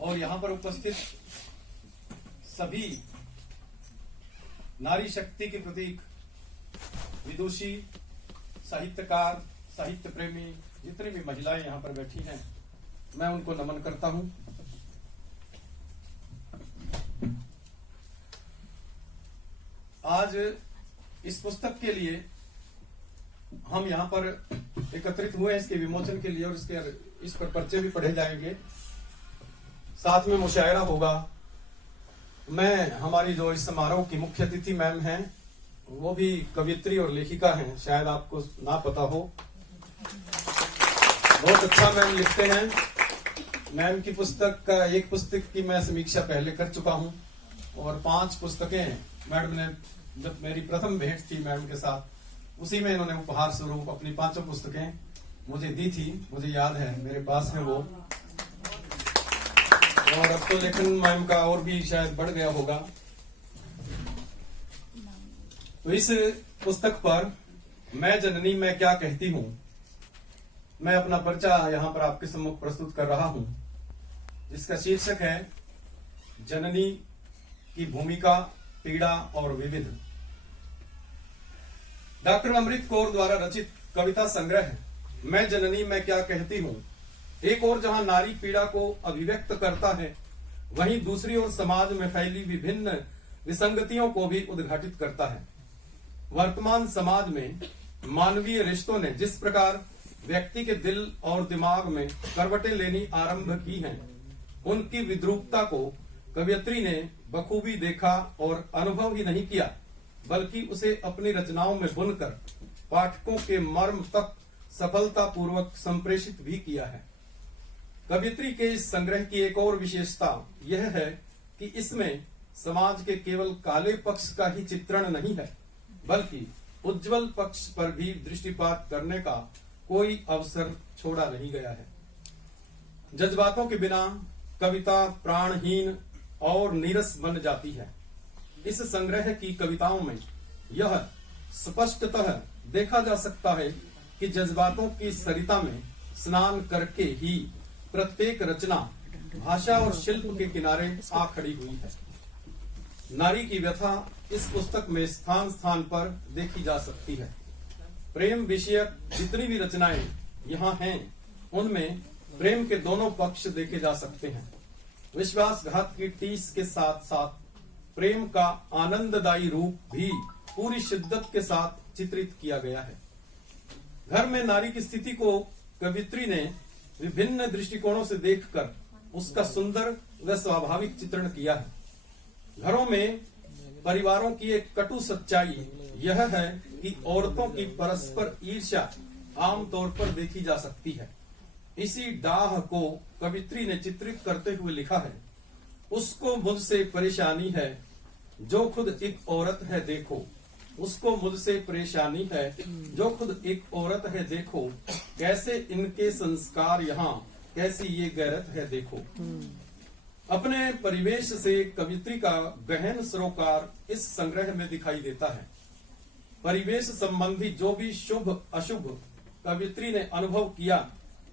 और यहाँ पर उपस्थित सभी नारी शक्ति के प्रतीक विदुषी, साहित्यकार, साहित्य प्रेमी जितनी भी महिलाएं यहाँ पर बैठी हैं, मैं उनको नमन करता हूँ। आज इस पुस्तक के लिए हम यहाँ पर एकत्रित हुए हैं, इसके विमोचन के लिए, और इस पर पर्चे भी पढ़े जाएंगे, साथ में मुशायरा होगा। मैं हमारी जो इस समारोह की मुख्य अतिथि मैम हैं, वो भी कवियत्री और लेखिका हैं, शायद आपको ना पता हो। बहुत अच्छा मैम लिखते हैं। मैम की एक पुस्तक की मैं समीक्षा पहले कर चुका हूँ, और 5 पुस्तकें मैडम ने, जब मेरी प्रथम भेंट थी मैम के साथ, उसी में इन्होंने उपहार स्वरूप अपनी 5 पुस्तकें मुझे दी थी। मुझे याद है, मेरे पास है वो। और अब तो लेखन मैम का और भी शायद बढ़ गया होगा। तो इस पुस्तक पर मैं जननी मैं क्या कहती हूँ, मैं अपना पर्चा यहाँ पर आपके सम्मुख प्रस्तुत कर रहा हूँ, जिसका शीर्षक है जननी की भूमिका, पीड़ा और विविध। डॉक्टर अमृत कौर द्वारा रचित कविता संग्रह मैं जननी मैं क्या कहती हूँ एक और जहाँ नारी पीड़ा को अभिव्यक्त करता है, वहीं दूसरी ओर समाज में फैली विभिन्न विसंगतियों को भी उद्घाटित करता है। वर्तमान समाज में मानवीय रिश्तों ने जिस प्रकार व्यक्ति के दिल और दिमाग में करवटें लेनी आरंभ की हैं, उनकी विद्रूपता को कवियत्री ने बखूबी देखा और अनुभव ही नहीं किया, बल्कि उसे अपनी रचनाओं में बुनकर पाठकों के मर्म तक सफलतापूर्वक संप्रेषित भी किया है। कवियत्री के इस संग्रह की एक और विशेषता यह है कि इसमें समाज के केवल काले पक्ष का ही चित्रण नहीं है, बल्कि उज्जवल पक्ष पर भी दृष्टिपात करने का कोई अवसर छोड़ा नहीं गया है। जज्बातों के बिना कविता प्राणहीन और नीरस बन जाती है। इस संग्रह की कविताओं में यह स्पष्टतः देखा जा सकता है कि जज्बातों की सरिता में स्नान करके ही प्रत्येक रचना भाषा और शिल्प के किनारे आ खड़ी हुई है। नारी की व्यथा इस पुस्तक में स्थान स्थान पर देखी जा सकती है। प्रेम विषयक जितनी भी रचनाएं यहाँ हैं, उनमें प्रेम के दोनों पक्ष देखे जा सकते हैं। विश्वासघात की टीस के साथ साथ प्रेम का आनंददायी रूप भी पूरी शिद्दत के साथ चित्रित किया गया है। घर में नारी की स्थिति को कवियत्री ने विभिन्न दृष्टिकोणों से देखकर उसका सुंदर व स्वाभाविक चित्रण किया है। घरों में परिवारों की एक कटु सच्चाई यह है कि औरतों की परस्पर ईर्ष्या आमतौर पर देखी जा सकती है। इसी डाह को कवियत्री ने चित्रित करते हुए लिखा है, उसको मुझसे परेशानी है जो खुद एक औरत है देखो, उसको मुझसे परेशानी है जो खुद एक औरत है देखो, कैसे इनके संस्कार यहाँ, कैसी ये गैरत है देखो। अपने परिवेश से कवियत्री का गहन सरोकार इस संग्रह में दिखाई देता है। परिवेश संबंधी जो भी शुभ अशुभ कवियत्री ने अनुभव किया,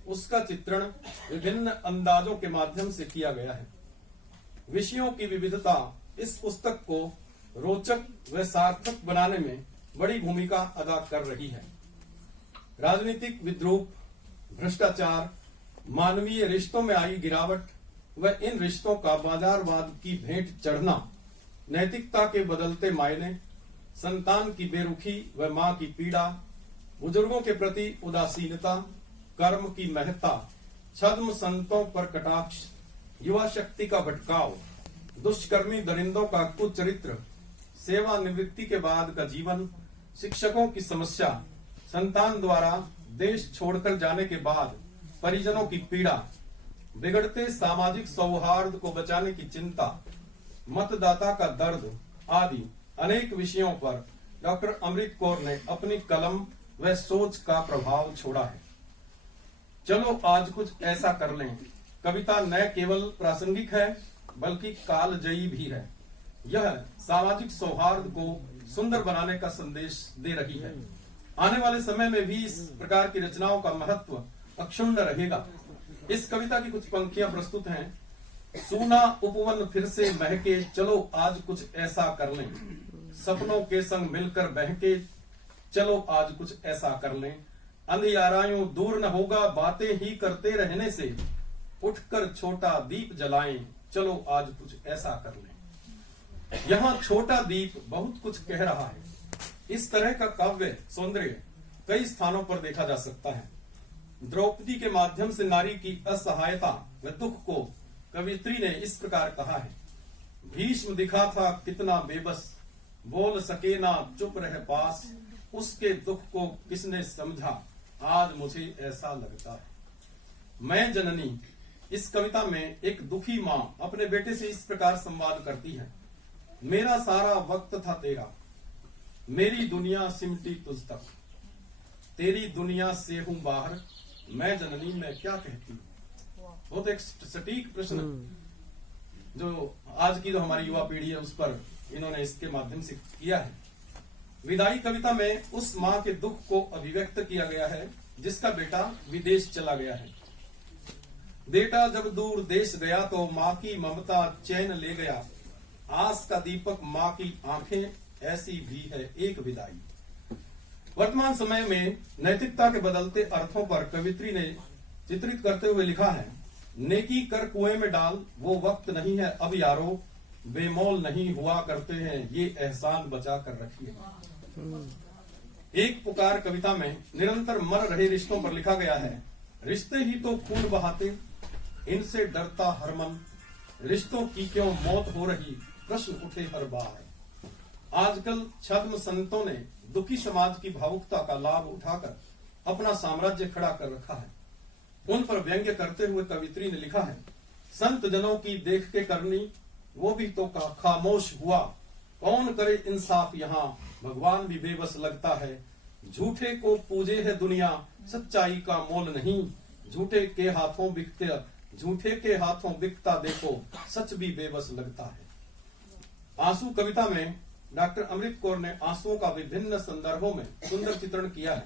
उसका चित्रण विभिन्न अंदाजों के माध्यम से किया गया है। विषयों की विविधता इस पुस्तक को रोचक व सार्थक बनाने में बड़ी भूमिका अदा कर रही है। राजनीतिक विद्रूप, भ्रष्टाचार, मानवीय रिश्तों में आई गिरावट व इन रिश्तों का बाजारवाद की भेंट चढ़ना, नैतिकता के बदलते मायने, संतान की बेरुखी व मां की पीड़ा, बुजुर्गों के प्रति उदासीनता, कर्म की महत्ता, छद्म संतों पर कटाक्ष, युवा शक्ति का भटकाव, दुष्कर्मी दरिंदों का कुचरित्र, सेवानिवृत्ति के बाद का जीवन, शिक्षकों की समस्या, संतान द्वारा देश छोड़कर जाने के बाद परिजनों की पीड़ा, बिगड़ते सामाजिक सौहार्द को बचाने की चिंता, मतदाता का दर्द आदि अनेक विषयों पर डॉक्टर अमृत कौर ने अपनी कलम व सोच का प्रभाव छोड़ा है। चलो आज कुछ ऐसा कर लें। कविता न केवल प्रासंगिक है, बल्कि कालजयी भी है। यह सामाजिक सौहार्द को सुंदर बनाने का संदेश दे रही है। आने वाले समय में भी इस प्रकार की रचनाओं का महत्व अक्षुण्ण रहेगा। इस कविता की कुछ पंक्तियां प्रस्तुत हैं। सूना उपवन फिर से महके, चलो आज कुछ ऐसा कर लें। सपनों के संग मिलकर बहके, चलो आज कुछ ऐसा कर लें। अंधियारायों दूर न होगा, बातें ही करते रहने से। उठकर छोटा दीप जलाएं, चलो आज कुछ ऐसा कर लें। यहाँ छोटा दीप बहुत कुछ कह रहा है। इस तरह का काव्य सौंदर्य कई स्थानों पर देखा जा सकता है। द्रौपदी के माध्यम से नारी की असहायता व दुख को कवित्री ने इस प्रकार कहा है। भीष्म दिखा था कितना बेबस, बोल सके ना चुप रहे पास। उसके दुख को किसने समझा, आज मुझे ऐसा लगता है। मैं जननी, इस कविता में एक दुखी माँ अपने बेटे से इस प्रकार संवाद करती है। मेरा सारा वक्त था तेरा, मेरी दुनिया सिमटी तुझ तक। तेरी दुनिया से हूं बाहर, मैं जननी मैं क्या कहती हूँ। बहुत एक सटीक प्रश्न जो आज की जो हमारी युवा पीढ़ी है उस पर इन्होंने इसके माध्यम से किया है। विदाई कविता में उस माँ के दुख को अभिव्यक्त किया गया है जिसका बेटा विदेश चला गया है। बेटा जब दूर देश गया तो माँ की ममता चैन ले गया। आस का दीपक माँ की आंखें, ऐसी भी है एक विदाई। वर्तमान समय में नैतिकता के बदलते अर्थों पर कवित्री ने चित्रित करते हुए लिखा है। नेकी कर कुएं में डाल, वो वक्त नहीं है अब यारो। बेमोल नहीं हुआ करते हैं ये एहसान बचा कर रखिए। एक पुकार कविता में निरंतर मर रहे रिश्तों पर लिखा गया है। रिश्ते ही तो खून बहाते, इनसे डरता हर मन। रिश्तों की क्यों मौत हो रही, प्रश्न उठे हर बार। आजकल छद्म संतों ने दुखी समाज की भावुकता का लाभ उठाकर अपना साम्राज्य खड़ा कर रखा है। उन पर व्यंग्य करते हुए कवित्री ने लिखा है। संत जनों की देख के करनी, वो भी तो खामोश हुआ। कौन करे इंसाफ यहाँ, भगवान भी बेबस लगता है। झूठे को पूजे है दुनिया, सच्चाई का मोल नहीं। झूठे के हाथों बिकता देखो, सच भी बेबस लगता है। आंसू कविता में डॉक्टर अमृत कौर ने आंसुओं का विभिन्न संदर्भों में सुंदर चित्रण किया है।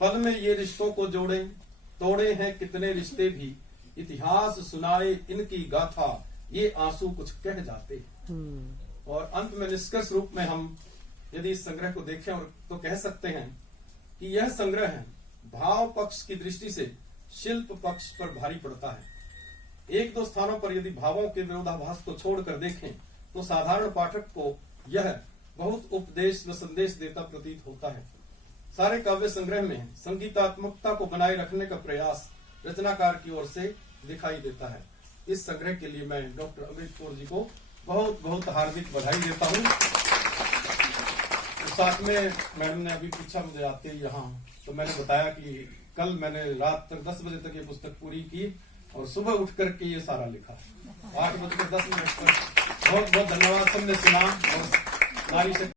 पल में ये रिश्तों को जोड़े, तोड़े हैं कितने रिश्ते भी। इतिहास सुनाए इनकी गाथा, ये आंसू कुछ कह जाते हैं। और अंत में निष्कर्ष रूप में हम यदि इस संग्रह को देखें और तो कह सकते हैं कि यह संग्रह है भाव पक्ष की दृष्टि से शिल्प पक्ष पर भारी पड़ता है। एक दो स्थानों पर यदि भावों के विरोधाभास को छोड़कर देखें तो साधारण पाठक को यह बहुत उपदेश व संदेश देता प्रतीत होता है। सारे काव्य संग्रह में संगीतात्मकता को बनाए रखने का प्रयास रचनाकार की ओर से दिखाई देता है। इस संग्रह के लिए मैं डॉक्टर अमृत कौर जी को बहुत बहुत हार्दिक बधाई देता हूँ। तो साथ में मैडम ने अभी पूछा मुझे आते ही यहाँ, तो मैंने बताया कि कल मैंने रात तक 10 बजे तक ये पुस्तक पूरी की और सुबह उठ करके ये सारा लिखा। 8:10 पर बहुत बहुत धन्यवाद सबने सुना और नारी से